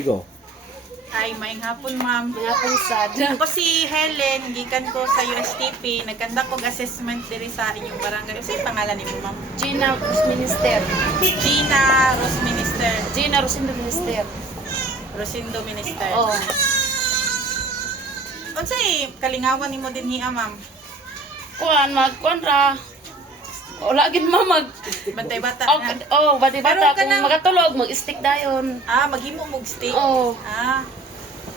go. Ay, maing hapon, ma'am. Mga punsad. Ako si Helen, gikan ko sa USTP. Nagkanda ko assessment diri sa inyong barangay. Kasi pangalan ni mo, ma'am? Gina Minister. Gina Rosminister. Gina Rosindo Minister. Rosindo Minister. Oh. Unsay kalingawan nimo din hiya, ma'am? Kuan magkontra. O lagi mag Bantay bata oh, na. bati bata Pero kung kanang- magatulog mag-stick dayon. Maghimo mog steak. Oh.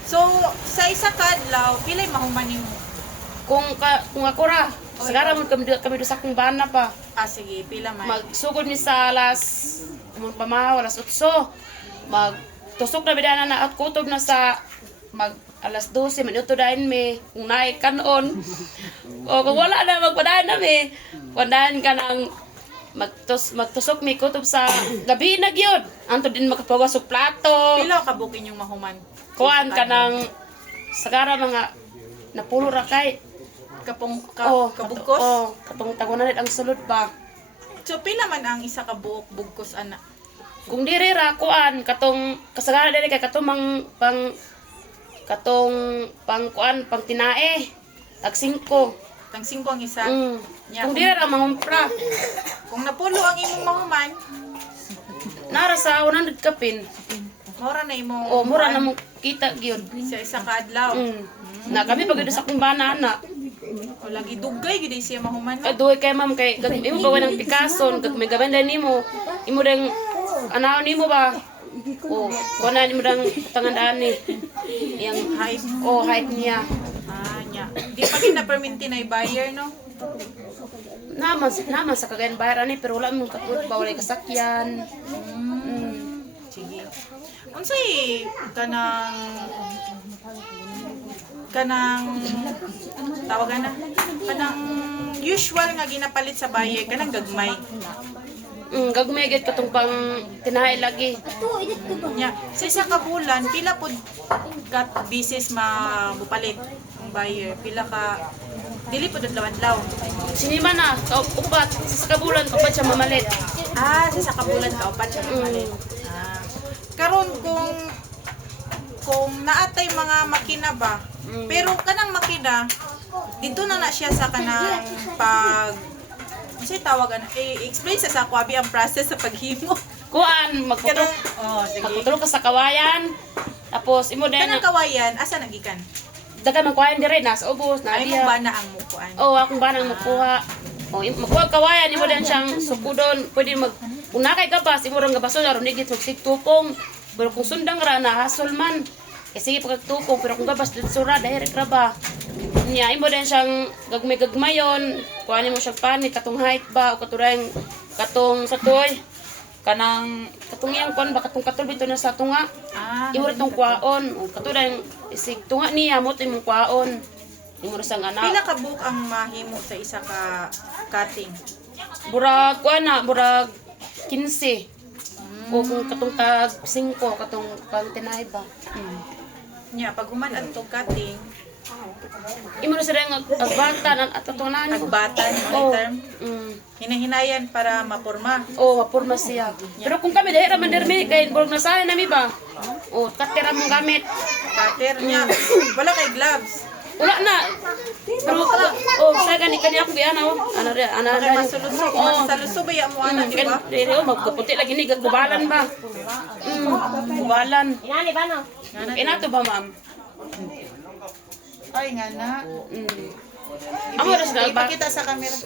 So, sa isa ka adlaw, pilay mahuman nimo? Kung ako ra, sagara mo kami do sa akong bana pa. Sige, pila man. Magsugod mi sa alas pamahaw alas 8. Magtusok na bidana na at kutob na sa alas 12 minuto dahin mi kung naay kanon. O kung wala na magpadayon na mi, pandahan ka ng magtusok mi kutob sa gabi na gyud. Anto din makapawas og plato. Pila ka bukin yung mahuman? Kuan ka ng sagara mga napulo ra kay Kabugkos? katong tagunan ang sulod ba. So, pila man ang isa ka buok bugkos, ana? Kung diri ra kuan katong kasagara diri kay katong kuan pang tinae tag 5. Tang 5 ang isa. Kung diri ra mangumpra Kung napulo ang imong mahuman, nara sa 100 kapin. mura na imong Mura na mo kita gyud. sa isa ka adlaw. Na kami pagod sa akong bana na. O lagi dugay gid siya mahuman. No? Duhay kay ma'am kay imo ba ng pikason kag may gabanda nimo imo dang anaw nimo ba. Kunan mo dang tangandaan ni yang height height niya. Nya. Di pa gid na perminti na i-buyer, no? Naman sa Cagayan Bayar ani pero wala mo katulad ba wala kasakyan. Sige. Unsay kanang tawagan na kanang usual nga ginapalit sa buyer kanang gagmay. Gagmay gid katong pang tinahay lagi. Nya, sa isa ka bulan pila pud kat bisis mabupalit ang buyer? Pila ka dili pud adlaw-adlaw. Sinima na upat sa kabulan kapag siya mamalit. Sa isa ka bulan ka upat siya mapalit. Karon kung naatay mga makina ba, pero kanang makina dito na siya sa kanang tawagan explain sa ako abi ang process sa paghimo. Kuan magputol. Sige. Magputol ka sa kawayan. Tapos imo din Kanang kawayan asa nagikan? dagan man kawayan dire nasa ubos na Ay mo ba na ang mukuan? akong banang makuha. Makuha kawayan imo din siyang sukudon. Pwede kung nakay gabas imo rang gabason aron digit magsigtupong. Pero kung sundang ra na hasol man. Sige pagtupong pero kung gabas dito ra direct ra ba. Nya imo din siyang gagmay-gagmayon. Kuhanin mo siyang panit katong height ba o katurang katong katoy. Kanang katong iyang kuan ba katong katol bito na sa tunga. Imo itong kwaon. Katurang isig tunga niya mo imong kwaon. Imo sang anak. Pila ka book ang mahimo sa isa ka cutting? Burag kuan na burag 15. O kung katong tag 5 katong pang tinay ba. Nya pag human adto cutting, Imo na sila ang agbatan at atunan ko. agbatan mo term. Hinahinayan para maporma. Mapurma siya. Pero kung kami dahil raman dermi kay burog na sana nami ba. Katira mong gamit. Cutter nya. Wala kay gloves. Wala na. Pero sa gani kani ako giana Ana Kay masalusog. Masalusog ba ya mo ana, di ba? Dili magkaputi lagi ni gubalan ba. Gubalan. Inani ba no? Inato ba ma'am? Ay nga na. Amo ras na ba? Ipakita sa camera.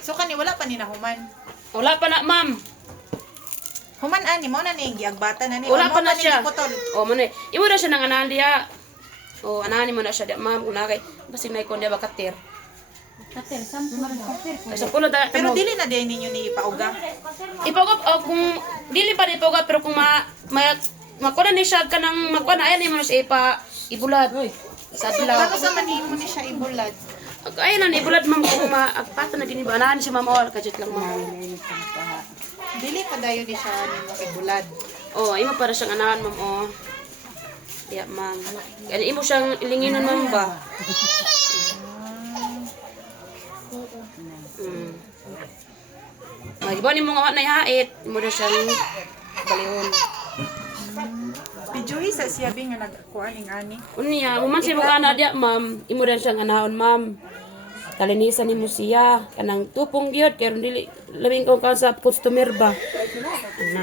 So kani wala pa ni nahuman. Wala pa na ma'am. Human ani mo na ni giagbatan na ni. Wala pa na ni siya. putol. Mo na. Imo na siya nang anahan diha. Anahan mo na siya diha ma'am una kay basig na ikon diha ba katir. Kater, sampo man kater. Sa kuno da Pero dili na din ninyo ni ipauga. ipagop kung dili pa ipagop pero kung makuha ni siya kanang makuha na ayan mo na siya ibulad sa Paano dilaw. sa manimo ni siya ibulad? Ayun na ibulad ma'am kung agpata na din ba anahan siya ma'am kajit lang ma'am. Dili pa dayon ni siya nimo ibulad. Imo para siyang anahan ma'am Yeah, ma'am. Kaya imo siyang ilinginan ma'am ba? Magibaw ni mo nga na ihait, imo na siyang balihon. siya bing nga nagkuan ning ani. Unya, man siya mag-ana diya, ma'am. Imo rin siyang anahon, ma'am. Kalinisan nimo siya. Kanang tupong gyud kay ron dili labing kung sa customer ba. Ana.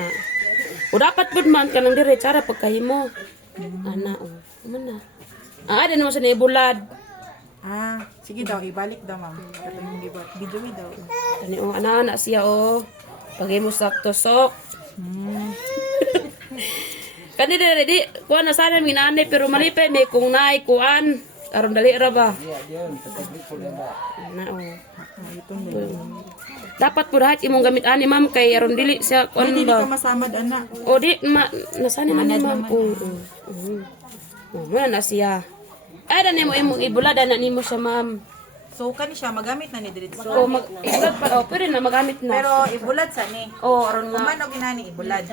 O dapat pud man kanang dire tsara pagkahimo. Ana, o. Mana? Ada naman sa nebulad. Sige daw, ibalik daw, ma'am. Katong video mi daw. Kani o, ana siya o. Pagay mo sakto sok. Kani dire di kuan na sana minanay pero malipay may kung naay kuan. Aron dali ra ba? Na o. Dapat po lahat imong gamit ani ma'am kay aron dili siya kuan Hindi ba? ka masamad, ana. O di nasani na ni ma'am. O na siya. Ada nimo imong ibulada na nimo siya ma'am. So, kani siya, magamit na ni diretso. O ibulad pa o pwede na magamit na. Pero ibulad sa ni. O aron nga. Kumano ginani ibulad.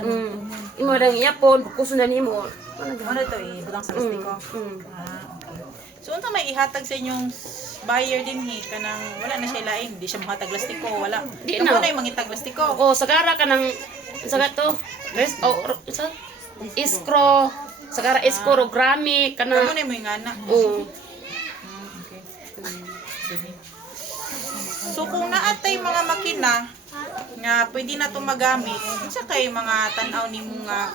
Imo lang iyapon kuso na nimo. Ano to, ibutang sa plastiko? Okay. So, unta may ihatag sa inyong buyer din kanang wala na siya lain, di siya mahatag plastiko, wala. Di Amo na. na yung mangitag plastiko. O sagara ka ng saga to. Rest o sa iskro. Sagara iskro grami Amo kana. na yung ingana. O Okay. So, kung naatay mga makina nga pwede na ito magamit, unsa kay mga tanaw nimo nga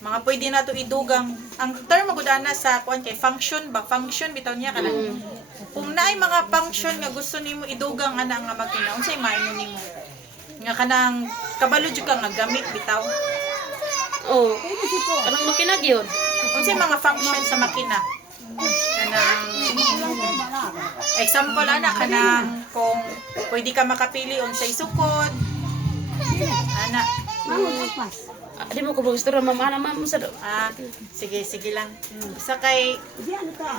mga pwede na ito idugang. Ang term magudana sa kuan kay function ba? Function bitaw niya kanang. Kung naay mga function nga gusto nimo idugang ana nga makina, unsay maayno nimo? Nga kanang kabalo jud ka nga gamit bitaw. o kanang makina gyud. Unsay mga function sa makina? Kanang example ana kanang kung pwede ka makapili unsay sukod. Ana. Di mo ko gusto ra ma'am ana ma'am sa do. Sige lang. Sa kay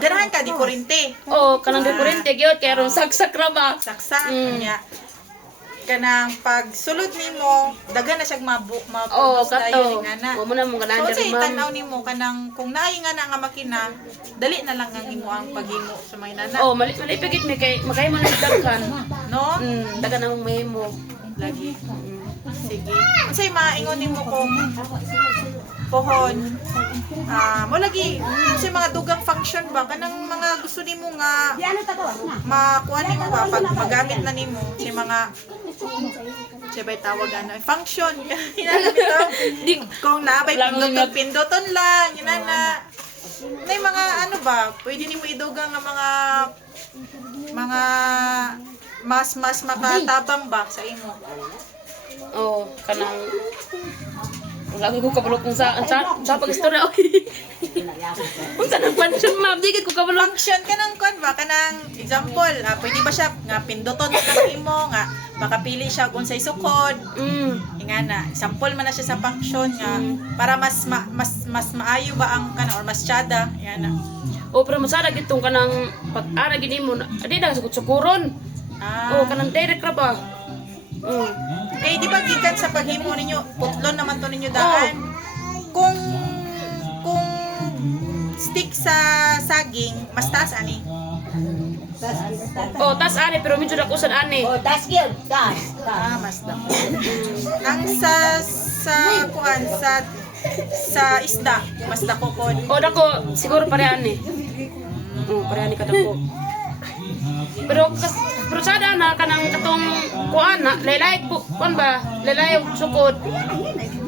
ganahan ka di kurente. O kanang dekorente gyud kay aron saksak ra ba. Saksa niya. Kanang pag sulod nimo, daghan na siyang O ma-produce kato. nga na. O mo na mo So, ganan unsay ma'am. tanaw nimo kanang kung naay nga na nga makina, dali na lang ang imo ang paghimo sa mga nana. O malipigit mi kay magay mo na daghan. No? Dagan ang mahimo. Lagi. Sige. Unsay maingon nimo kung pohon mo lagi unsay mga dugang function ba kanang mga gusto nimo nga makuha nimo ba pag magamit na nimo sa mga sabay tawag ano function hinala bitaw di kung naabay pinduton lang hinana may mga ano ba pwede nimo idugang nga mga mas makatabang ba sa imo. O kanang lagi ko kabalo kung sa pag-istorya. Unsa nang function ma'am? Di gid ko kabalo. Function kanang kuan ba kanang example pwede ba siya nga pinduton sa imo nga makapili siya kung say sukod ingana example man na siya sa function nga para mas maayo ba ang kana or mas tsada ingana. O pero masara gid tong kanang pag-ara gid nimo. Di na sukuron. O kanang direct ra ba? Kay di ba gikan sa paghimo ninyo putlon naman to ninyo daan. Kung stick sa saging mas taas ani. O tas ani pero medyo dako sad ani. Das yun. Das. Mas dako. Ang sa kuan sa isda mas dako pod. O dako siguro pare ani. Pare ani kadako. Pero sada na kanang katong kuan na laylay po kuan ba laylay og sukod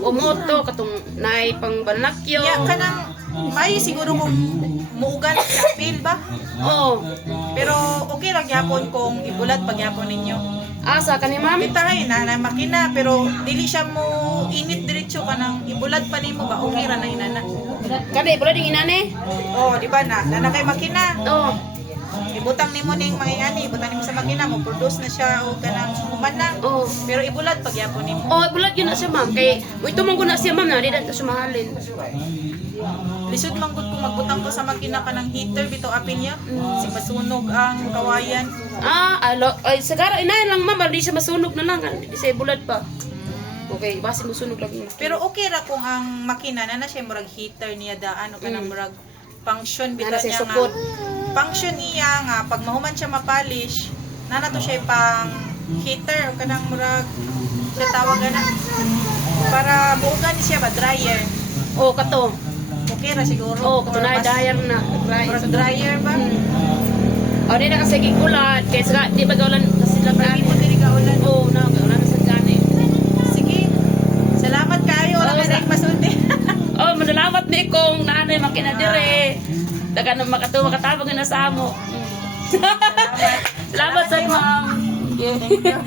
o moto katong nay pang banakyo. Ya kanang may siguro kung muugan sa apil ba? Oo. Pero okay ra gyapon kung ibulad pagyapon ninyo. Asa kani ma'am? Bitahay na makina pero dili siya mo init diretso kanang ibulad pa nimo ba okay ra na inana. Kani pala ding inani? Oh, di ba na kay makina. Oo. Ibutang nimo ning mga ani, ibutang nimo sa makina mo produce na siya o kanang human na. Oo. Pero ibulad pagyapon nimo. Oh, bulat yun na siya ma'am. Kay, ito mong na siya ma'am na, di na ito sumahalin. Lisod man gud kung magbutang ko sa makina kanang heater bitaw apil niya. Si masunog ang kawayan. Ay, sagara, inahin lang ma'am, di siya masunog na lang. Di siya bulat pa. Okay, base mo sunog lagi. Pero okay ra kung ang makina na siya murag heater niya daan o kanang murag function bitaw Nana siya niya sukod. Function niya nga pag mahuman siya mapolish, nana to siya pang heater o kanang murag siya tawag na para buugan siya ba dryer. Oh, kato. Okay ra siguro. Oh, Or tunay mas- dryer na. or dryer ba? O, di na kasi gikulat. Kaya sa, di ba gaulan kasi lang Lagi gani. mo dili ka ulan. Oo, na, gaulan na sa gani. Sige. Salamat kayo. Wala Oo, ka na masundi. Oh, manalamat ni kong nanay makinadire. Daga na makatabang na sa amo. Salamat sa ma'am. Thank you.